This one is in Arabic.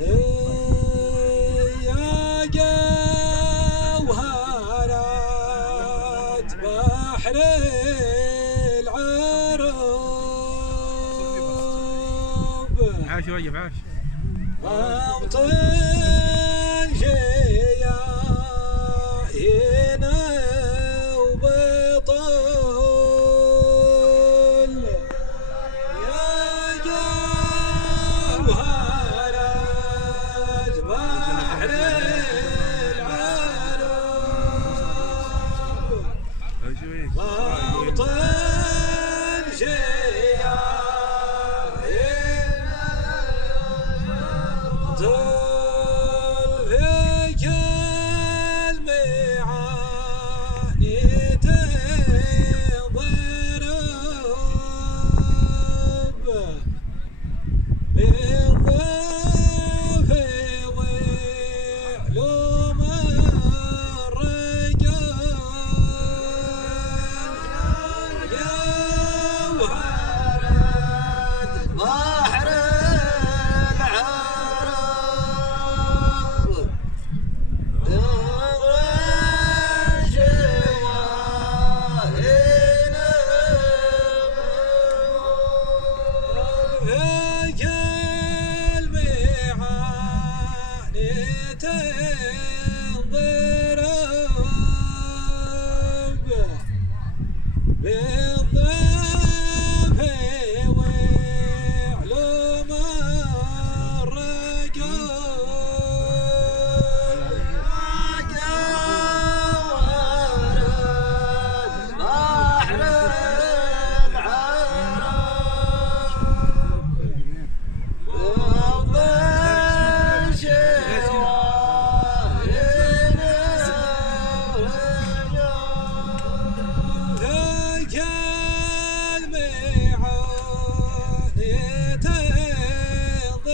يا جوهرات بحر العروب عاش وجب عاش موطن جياينا وبطول يا جوهرات بحر العروب موطن جياينا فيك المعاني تنضرب بالضيف وعلوم الرجال يا جوهرات بحر العرب فيك المعاني تنضرب بالضيف وعلوم الرجال يا جوهرات بحر العرب ذاك المعاني تنضرب